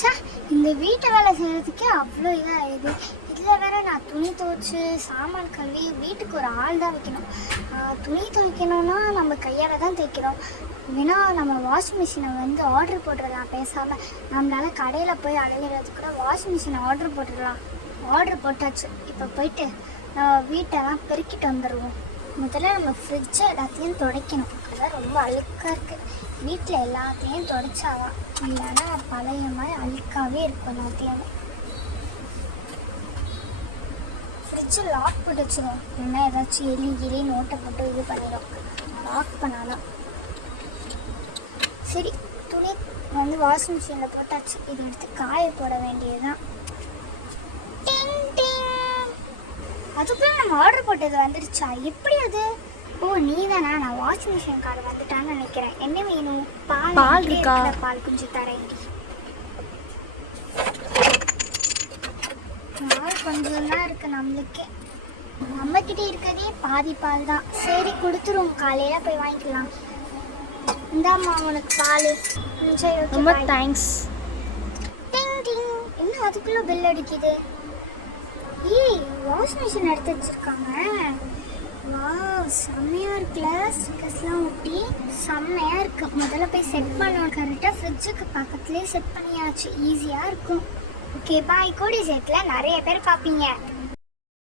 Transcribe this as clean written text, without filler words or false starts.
சே, இந்த வீட்டு வேலை செய்கிறதுக்கே அவ்வளோ இதாக ஆயிடுது. இதில் வேற நான் துணி துவைச்சி சாமான் கழுவி வீட்டுக்கு ஒரு ஆள் தான் வைக்கணும். துணி துவைக்கணும்னா நம்ம கையால் தான் தைக்கிறோம். வேணா நம்ம வாஷிங் மிஷினை வந்து ஆர்டர் போட்டுடலாம். பேசாமல் நம்மளால கடையில் போய் அலையிறது கூட வாஷிங் மிஷினை ஆர்டர் போட்டுடலாம். ஆர்டர் போட்டாச்சு. இப்போ போயிட்டு வீட்டெல்லாம் பெருக்கிட்டு வந்துடுவோம். முதல்ல நம்ம ஃப்ரிட்ஜை எல்லாத்தையும் துடைக்கணும். அதான் ரொம்ப அழுக்காக இருக்குது. வீட்டில் எல்லாத்தையும் துடைச்சாதான், இல்லைன்னா பழைய மாதிரி அழுக்காகவே இருக்கும் எல்லாத்தையும். ஃப்ரிட்ஜை லாக் போட்டு வச்சுருவோம். இல்லைன்னா ஏதாச்சும் எலி நோட்டை போட்டு இது பண்ணிடும். லாக் பண்ணாதான் சரி. துணி வந்து வாஷிங் மிஷினில் போட்டாச்சு. இது எடுத்து காய போட வேண்டியது தான். அதுக்குள்ளே நம்ம ஆர்டர் போட்டது வந்துடுச்சா? எப்படி அது? ஓ, நீ தானா? நான் வாஷிங் மிஷின் கார்டு வந்துட்டான்னு நினைக்கிறேன். என்ன வேணும்? பால் இருக்கா? பால் கொஞ்சம் தரேன். பால் கொஞ்சம் தான் இருக்கு நம்மளுக்கே. நம்மக்கிட்ட இருக்கிறதே பாதி பால் தான். சரி, கொடுத்துருவோம். காலையில் போய் வாங்கிக்கலாம். இந்தாம்மா உனக்கு பால். சரி, ரொம்ப தேங்க்ஸ். டிங் டிங். என்ன அதுக்குள்ளே பில் அடிக்குது? ஏய், வாஷிங் மிஷின் எடுத்து வச்சிருக்காங்க. வாவ், செம்மையாக இருக்குல்ல? ஸ்டிக்கர்ஸ்லாம் ஒட்டி செம்மையாக இருக்குது. முதல்ல போய் செட் பண்ணணும். கரெக்டாக ஃப்ரிட்ஜுக்கு பக்கத்துலேயே செட் பண்ணியாச்சு. ஈஸியாக இருக்கும். Okay bye. கோடி செட்டில் நிறைய பேர் பார்ப்பீங்க.